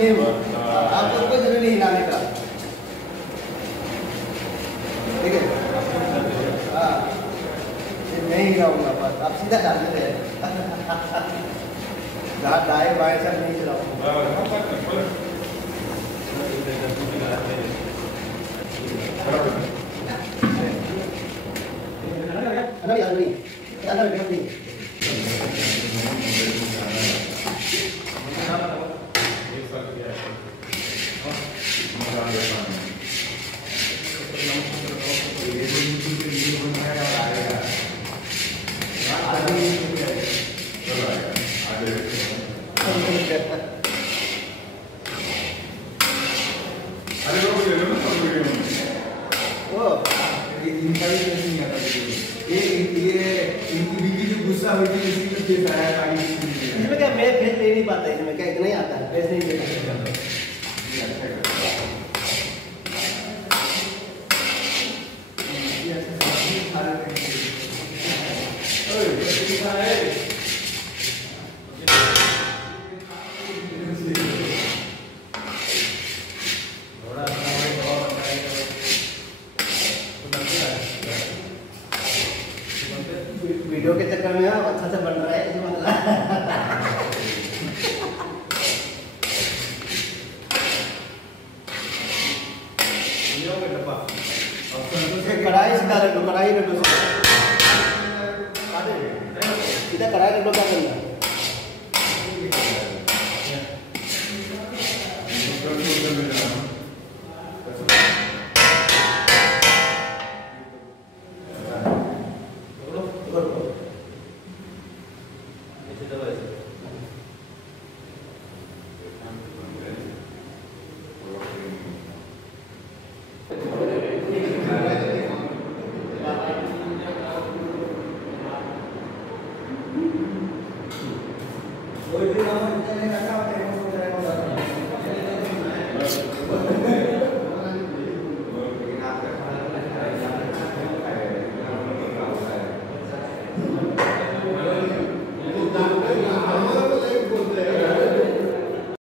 नहीं, आपको कोई जरूरी नहीं हिलाने का, ठीक है। हाँ, नहीं हिलाऊंगा, बस आप सीधा डाल देते हैं। दाएं बाएं सब नहीं चलाऊंगा। गुस्सा हुई थी इसी में फेस आया गाड़ी इसमें क्या मैं फेस ले नहीं पाता, इसमें क्या इतना ही आता है, फेस नहीं ले वीडियो के चक्कर में अच्छा से बन रहा है जो कढ़ाई सीधा रख दो, कढ़ाई रख दो सीधा, कढ़ाई रख दो, क्या करना है। है